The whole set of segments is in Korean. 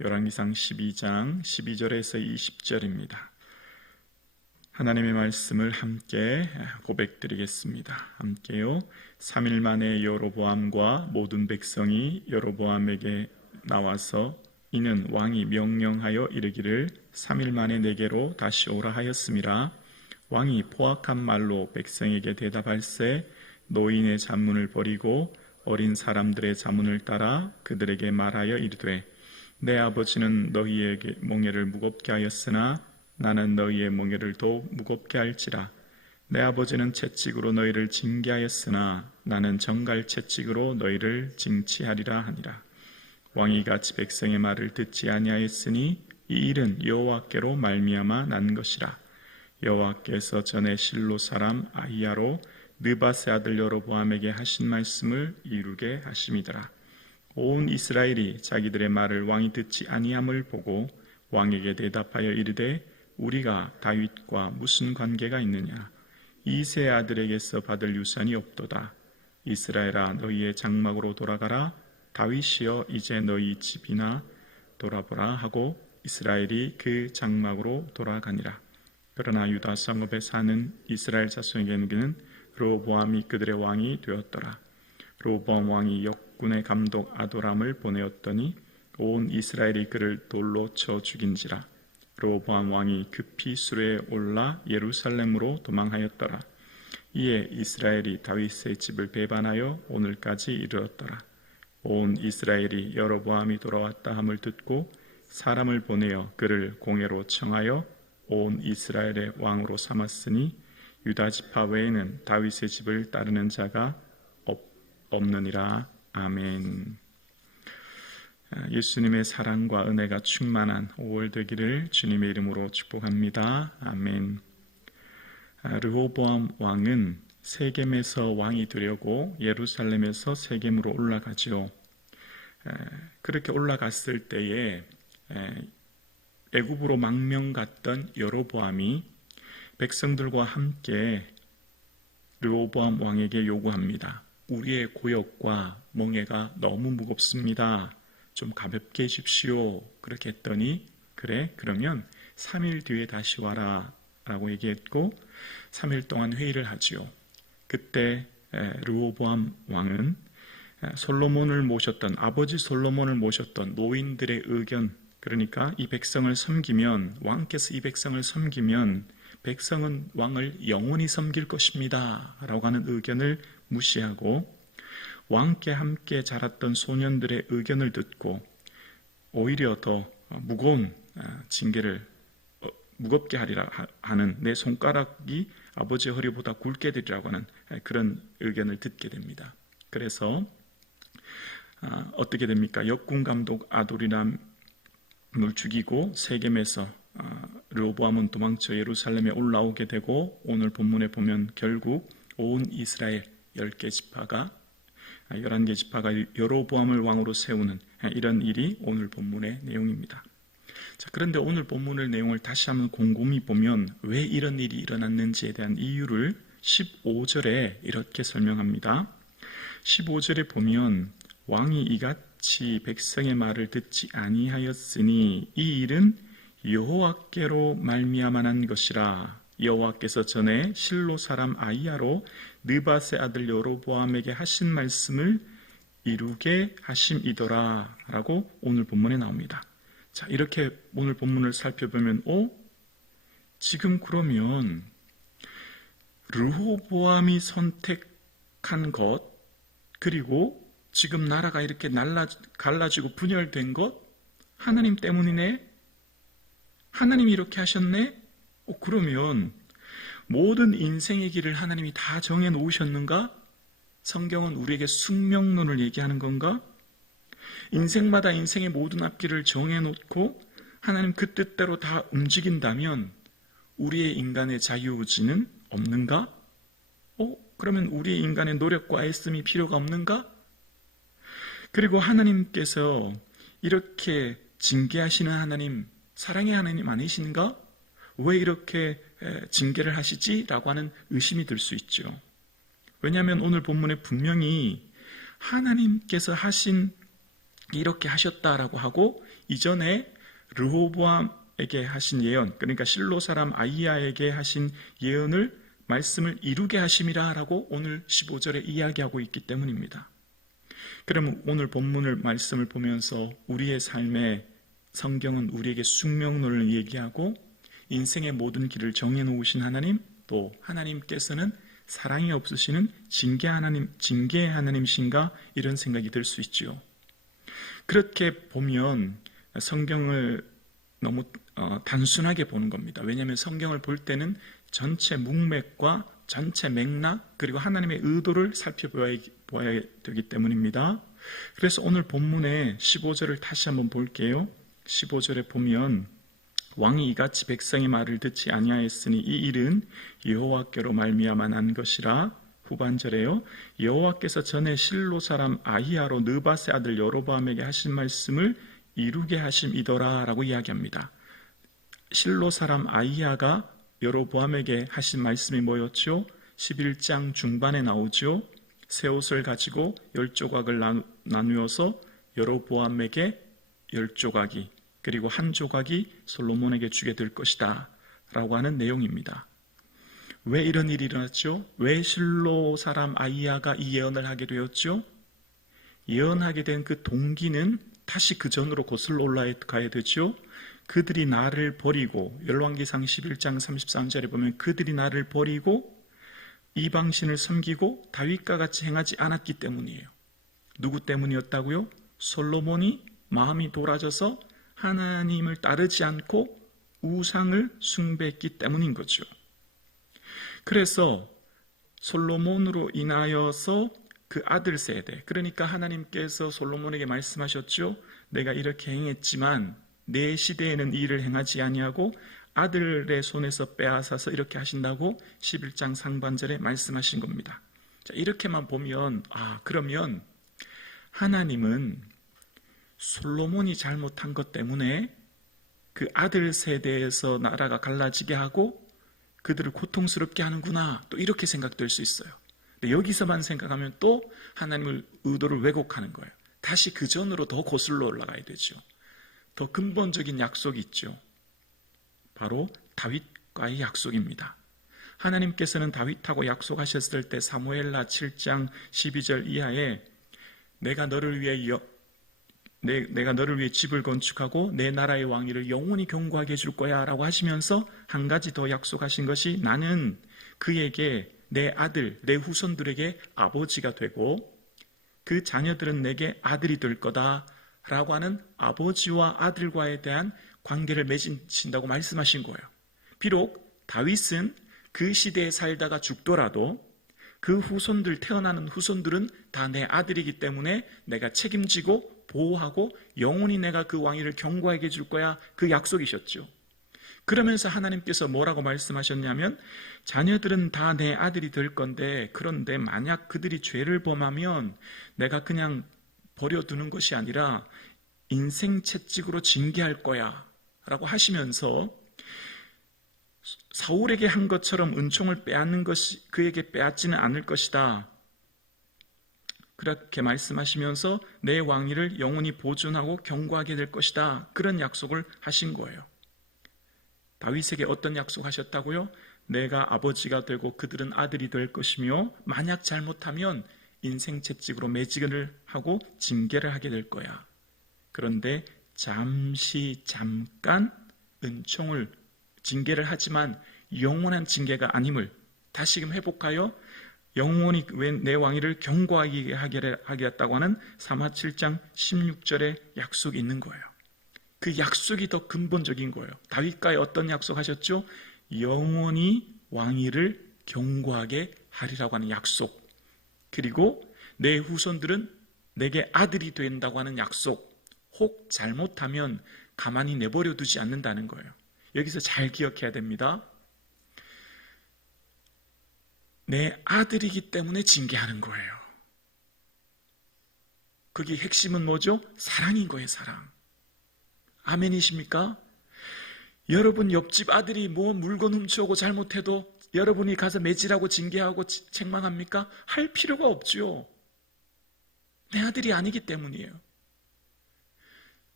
열왕기상 12장 12절에서 20절입니다. 하나님의 말씀을 함께 고백드리겠습니다. 함께요. 3일 만에 여로보암과 모든 백성이 여로보암에게 나와서 이는 왕이 명령하여 이르기를 3일 만에 내게로 다시 오라 하였음이라. 왕이 포악한 말로 백성에게 대답할세 노인의 잔문을 버리고 어린 사람들의 잔문을 따라 그들에게 말하여 이르되 내 아버지는 너희에게 몽해를 무겁게 하였으나 나는 너희의 몽해를 더욱 무겁게 할지라. 내 아버지는 채찍으로 너희를 징계하였으나 나는 정갈 채찍으로 너희를 징치하리라 하니라. 왕이 같이 백성의 말을 듣지 아니하였으니 이 일은 여호와께로 말미암아 난 것이라. 여호와께서 전에 실로 사람 아히야로 느밧의 아들 여로보암에게 하신 말씀을 이루게 하심이더라. 온 이스라엘이 자기들의 말을 왕이 듣지 아니함을 보고 왕에게 대답하여 이르되 우리가 다윗과 무슨 관계가 있느냐? 이새의 아들에게서 받을 유산이 없도다. 이스라엘아 너희의 장막으로 돌아가라. 다윗이여 이제 너희 집이나 돌아보라 하고 이스라엘이 그 장막으로 돌아가니라. 그러나 유다 성읍에 사는 이스라엘 자손에게는 르호보암이 그들의 왕이 되었더라. 르호보암 왕이 역군의 감독 아도람을 보내었더니 온 이스라엘이 그를 돌로 쳐 죽인지라. 르호보암 왕이 급히 수레에 올라 예루살렘으로 도망하였더라. 이에 이스라엘이 다윗의 집을 배반하여 오늘까지 이르렀더라. 온 이스라엘이 여로보암이 돌아왔다 함을 듣고 사람을 보내어 그를 공회로 청하여 온 이스라엘의 왕으로 삼았으니 유다 지파 외에는 다윗의 집을 따르는 자가 없느니라. 아멘. 예수님의 사랑과 은혜가 충만한 5월 되기를 주님의 이름으로 축복합니다. 아멘. 르호보암 왕은 세겜에서 왕이 되려고 예루살렘에서 세겜으로 올라가지요. 그렇게 올라갔을 때에 애굽으로 망명 갔던 여로보암이 백성들과 함께 르호보암 왕에게 요구합니다. 우리의 고역과 멍에가 너무 무겁습니다. 좀 가볍게 해주십시오. 그렇게 했더니 그래 그러면 3일 뒤에 다시 와라 라고 얘기했고 3일 동안 회의를 하지요. 그때 르호보암 왕은 솔로몬을 모셨던 아버지 솔로몬을 모셨던 노인들의 의견, 그러니까 이 백성을 섬기면 왕께서 이 백성을 섬기면 백성은 왕을 영원히 섬길 것입니다 라고 하는 의견을 무시하고 왕께 함께 자랐던 소년들의 의견을 듣고 오히려 더 무거운 징계를 무겁게 하리라 하는 내 손가락이 아버지의 허리보다 굵게 되리라고 하는 그런 의견을 듣게 됩니다. 그래서 어떻게 됩니까? 역군 감독 아도리람을 죽이고 세겜에서 르호보암은 도망쳐 예루살렘에 올라오게 되고 오늘 본문에 보면 결국 온 이스라엘 10개 지파가 11개 지파가 여로보암을 왕으로 세우는 이런 일이 오늘 본문의 내용입니다. 자, 그런데 오늘 본문의 내용을 다시 한번 곰곰이 보면 왜 이런 일이 일어났는지에 대한 이유를 15절에 이렇게 설명합니다. 15절에 보면 왕이 이같이 백성의 말을 듣지 아니하였으니 이 일은 여호와께로 말미암아 난 것이라. 여호와께서 전에 실로 사람 아히야로 느밧의 아들 여로보암에게 하신 말씀을 이루게 하심이더라 라고 오늘 본문에 나옵니다. 자, 이렇게 오늘 본문을 살펴보면 지금 그러면 르호보암이 선택한 것 그리고 지금 나라가 이렇게 갈라지고 분열된 것 하나님 때문이네? 하나님이 이렇게 하셨네? 그러면 모든 인생의 길을 하나님이 다 정해놓으셨는가? 성경은 우리에게 숙명론을 얘기하는 건가? 인생마다 인생의 모든 앞길을 정해놓고 하나님 그 뜻대로 다 움직인다면 우리의 인간의 자유의지는 없는가? 그러면 우리의 인간의 노력과 애씀이 필요가 없는가? 그리고 하나님께서 이렇게 징계하시는 하나님, 사랑의 하나님 아니신가? 왜 이렇게 징계를 하시지? 라고 하는 의심이 들 수 있죠. 왜냐하면 오늘 본문에 분명히 하나님께서 이렇게 하셨다라고 하고 이전에 르호보암에게 하신 예언, 그러니까 실로 사람 아이야에게 하신 예언을 말씀을 이루게 하심이라 라고 오늘 15절에 이야기하고 있기 때문입니다. 그러면 오늘 본문을 말씀을 보면서 우리의 삶에 성경은 우리에게 숙명론을 얘기하고 인생의 모든 길을 정해놓으신 하나님, 또 하나님께서는 사랑이 없으시는 징계의 하나님이신가, 이런 생각이 들 수 있죠. 그렇게 보면 성경을 너무 단순하게 보는 겁니다. 왜냐하면 성경을 볼 때는 전체 문맥과 전체 맥락, 그리고 하나님의 의도를 살펴보아야 되기 때문입니다. 그래서 오늘 본문의 15절을 다시 한번 볼게요. 15절에 보면 왕이 이같이 백성의 말을 듣지 아니하였으니 이 일은 여호와께로 말미암아 난 것이라. 후반절에요. 여호와께서 전에 실로 사람 아히야로 느밧의 아들 여로보암에게 하신 말씀을 이루게 하심이더라 라고 이야기합니다. 실로 사람 아히야가 여로보암에게 하신 말씀이 뭐였죠? 11장 중반에 나오죠. 새 옷을 가지고 10조각을 나누어서 여로보암에게 10조각이, 그리고 한 조각이 솔로몬에게 주게 될 것이다 라고 하는 내용입니다. 왜 이런 일이 일어났죠? 왜 실로 사람 아히야가 이 예언을 하게 되었죠? 예언하게 된 그 동기는 다시 그 전으로 거슬러 올라가야 되죠. 그들이 나를 버리고, 열왕기상 11장 33절에 보면 그들이 나를 버리고 이방신을 섬기고 다윗과 같이 행하지 않았기 때문이에요. 누구 때문이었다고요? 솔로몬이 마음이 돌아져서 하나님을 따르지 않고 우상을 숭배했기 때문인 거죠. 그래서 솔로몬으로 인하여서 그 아들 세대, 그러니까 하나님께서 솔로몬에게 말씀하셨죠. 내가 이렇게 행했지만 내 시대에는 이 일을 행하지 아니하고 아들의 손에서 빼앗아서 이렇게 하신다고 11장 상반절에 말씀하신 겁니다. 자, 이렇게만 보면 그러면 하나님은 솔로몬이 잘못한 것 때문에 그 아들 세대에서 나라가 갈라지게 하고 그들을 고통스럽게 하는구나, 또 이렇게 생각될 수 있어요. 근데 여기서만 생각하면 또 하나님의 의도를 왜곡하는 거예요. 다시 그 전으로 더 거슬러 올라가야 되죠. 더 근본적인 약속이 있죠. 바로 다윗과의 약속입니다. 하나님께서는 다윗하고 약속하셨을 때 사무엘하 7장 12절 이하에 내가 너를 위해 집을 건축하고 내 나라의 왕위를 영원히 견고하게 해줄 거야 라고 하시면서 한 가지 더 약속하신 것이 나는 그에게 내 아들, 내 후손들에게 아버지가 되고 그 자녀들은 내게 아들이 될 거다 라고 하는 아버지와 아들과에 대한 관계를 맺으신다고 말씀하신 거예요. 비록 다윗은 그 시대에 살다가 죽더라도 그 후손들, 태어나는 후손들은 다 내 아들이기 때문에 내가 책임지고 보호하고 영원히 내가 그 왕위를 견고하게 해줄 거야, 그 약속이셨죠. 그러면서 하나님께서 뭐라고 말씀하셨냐면 자녀들은 다 내 아들이 될 건데, 그런데 만약 그들이 죄를 범하면 내가 그냥 버려두는 것이 아니라 인생 채찍으로 징계할 거야 라고 하시면서 사울에게 한 것처럼 은총을 빼앗는 것이 그에게 빼앗지는 않을 것이다, 그렇게 말씀하시면서 내 왕위를 영원히 보존하고 견고하게 될 것이다, 그런 약속을 하신 거예요. 다윗에게 어떤 약속하셨다고요? 내가 아버지가 되고 그들은 아들이 될 것이며 만약 잘못하면 인생 채찍으로 매직을 하고 징계를 하게 될 거야. 그런데 잠깐 은총을, 징계를 하지만 영원한 징계가 아님을 다시금 회복하여 영원히 내 왕위를 견고하게 하겠다고 하는 사마 7장 16절의 약속이 있는 거예요. 그 약속이 더 근본적인 거예요. 다윗과의 어떤 약속하셨죠? 영원히 왕위를 견고하게 하리라고 하는 약속, 그리고 내 후손들은 내게 아들이 된다고 하는 약속, 혹 잘못하면 가만히 내버려 두지 않는다는 거예요. 여기서 잘 기억해야 됩니다. 내 아들이기 때문에 징계하는 거예요. 거기 핵심은 뭐죠? 사랑인 거예요, 사랑. 아멘이십니까? 여러분 옆집 아들이 뭐 물건 훔쳐오고 잘못해도 여러분이 가서 매질하고 징계하고 책망합니까? 할 필요가 없죠. 내 아들이 아니기 때문이에요.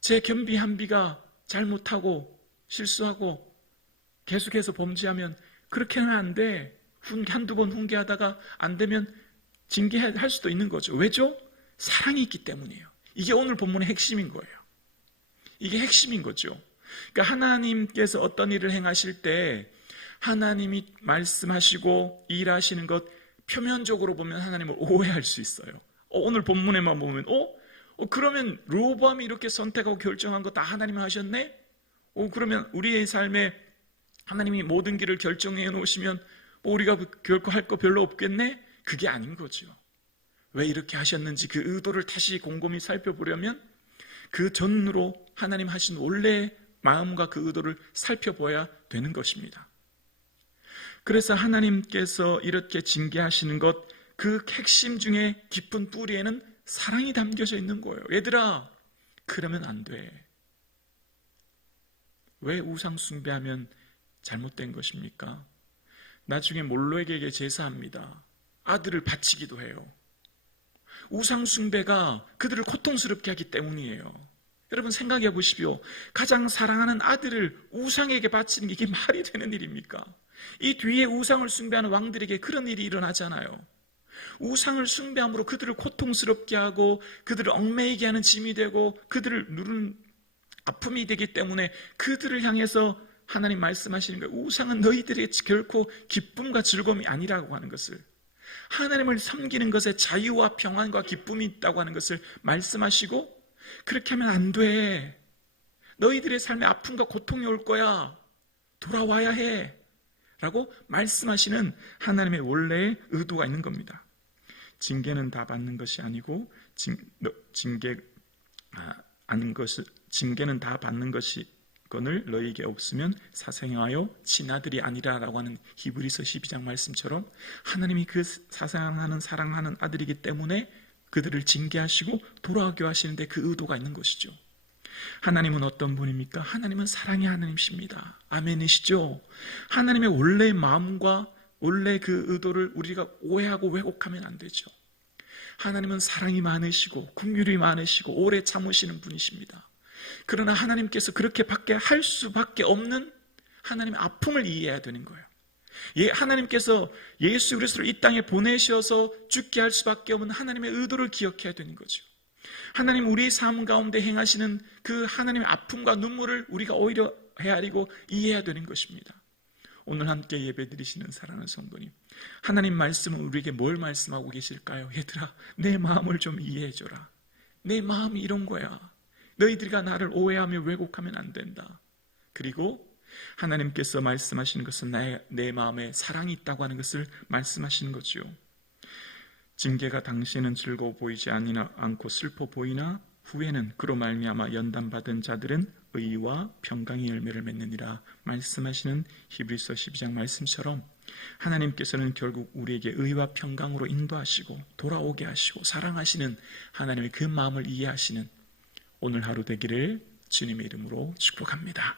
제 겸비한비가 잘못하고 실수하고 계속해서 범죄하면 그렇게 하면 안 돼. 한두 번 훈계하다가 안 되면 징계할 수도 있는 거죠. 왜죠? 사랑이 있기 때문이에요. 이게 오늘 본문의 핵심인 거예요. 이게 핵심인 거죠. 그러니까 하나님께서 어떤 일을 행하실 때 하나님이 말씀하시고 일하시는 것 표면적으로 보면 하나님을 오해할 수 있어요. 오늘 본문에만 보면 그러면 르호보암이 이렇게 선택하고 결정한 거 다 하나님이 하셨네? 그러면 우리의 삶에 하나님이 모든 길을 결정해 놓으시면 우리가 결코 할 거 별로 없겠네? 그게 아닌 거죠. 왜 이렇게 하셨는지 그 의도를 다시 곰곰이 살펴보려면 그 전으로 하나님 하신 원래의 마음과 그 의도를 살펴봐야 되는 것입니다. 그래서 하나님께서 이렇게 징계하시는 것, 그 핵심 중에 깊은 뿌리에는 사랑이 담겨져 있는 거예요. 얘들아, 그러면 안 돼. 왜 우상 숭배하면 잘못된 것입니까? 나중에 몰록에게 제사합니다. 아들을 바치기도 해요. 우상 숭배가 그들을 고통스럽게 하기 때문이에요. 여러분 생각해 보십시오. 가장 사랑하는 아들을 우상에게 바치는 게 이게 말이 되는 일입니까? 이 뒤에 우상을 숭배하는 왕들에게 그런 일이 일어나잖아요. 우상을 숭배함으로 그들을 고통스럽게 하고 그들을 얽매이게 하는 짐이 되고 그들을 누르는 아픔이 되기 때문에 그들을 향해서 하나님 말씀하시는 거예요. 우상은 너희들의 결코 기쁨과 즐거움이 아니라고 하는 것을, 하나님을 섬기는 것에 자유와 평안과 기쁨이 있다고 하는 것을 말씀하시고, 그렇게 하면 안 돼. 너희들의 삶에 아픔과 고통이 올 거야. 돌아와야 해. 라고 말씀하시는 하나님의 원래의 의도가 있는 겁니다. 징계는 다 받는 것이 아니고 징계는 다 받는 것이거늘 너희에게 없으면 사생하여 친아들이 아니라라고 하는 히브리서 12장 말씀처럼 하나님이 그 사랑하는 아들이기 때문에 그들을 징계하시고 돌아오게 하시는데 그 의도가 있는 것이죠. 하나님은 어떤 분입니까? 하나님은 사랑의 하나님이십니다. 아멘이시죠? 하나님의 원래의 마음과 원래 그 의도를 우리가 오해하고 왜곡하면 안 되죠. 하나님은 사랑이 많으시고 긍휼이 많으시고 오래 참으시는 분이십니다. 그러나 하나님께서 그렇게밖에 할 수밖에 없는 하나님의 아픔을 이해해야 되는 거예요. 하나님께서 예수 그리스도를 이 땅에 보내셔서 죽게 할 수밖에 없는 하나님의 의도를 기억해야 되는 거죠. 하나님 우리의 삶 가운데 행하시는 그 하나님의 아픔과 눈물을 우리가 오히려 헤아리고 이해해야 되는 것입니다. 오늘 함께 예배드리시는 사랑하는 성도님, 하나님 말씀은 우리에게 뭘 말씀하고 계실까요? 얘들아, 내 마음을 좀 이해해줘라. 내 마음이 이런 거야. 너희들과 나를 오해하며 왜곡하면 안 된다. 그리고 하나님께서 말씀하시는 것은 내 마음에 사랑이 있다고 하는 것을 말씀하시는 거죠. 징계가 당시에는 즐거워 보이지 않고 슬퍼 보이나 후에는 그로 말미암아 연단받은 자들은 의와 평강의 열매를 맺느니라 말씀하시는 히브리서 12장 말씀처럼 하나님께서는 결국 우리에게 의와 평강으로 인도하시고 돌아오게 하시고 사랑하시는 하나님의 그 마음을 이해하시는 오늘 하루 되기를 주님의 이름으로 축복합니다.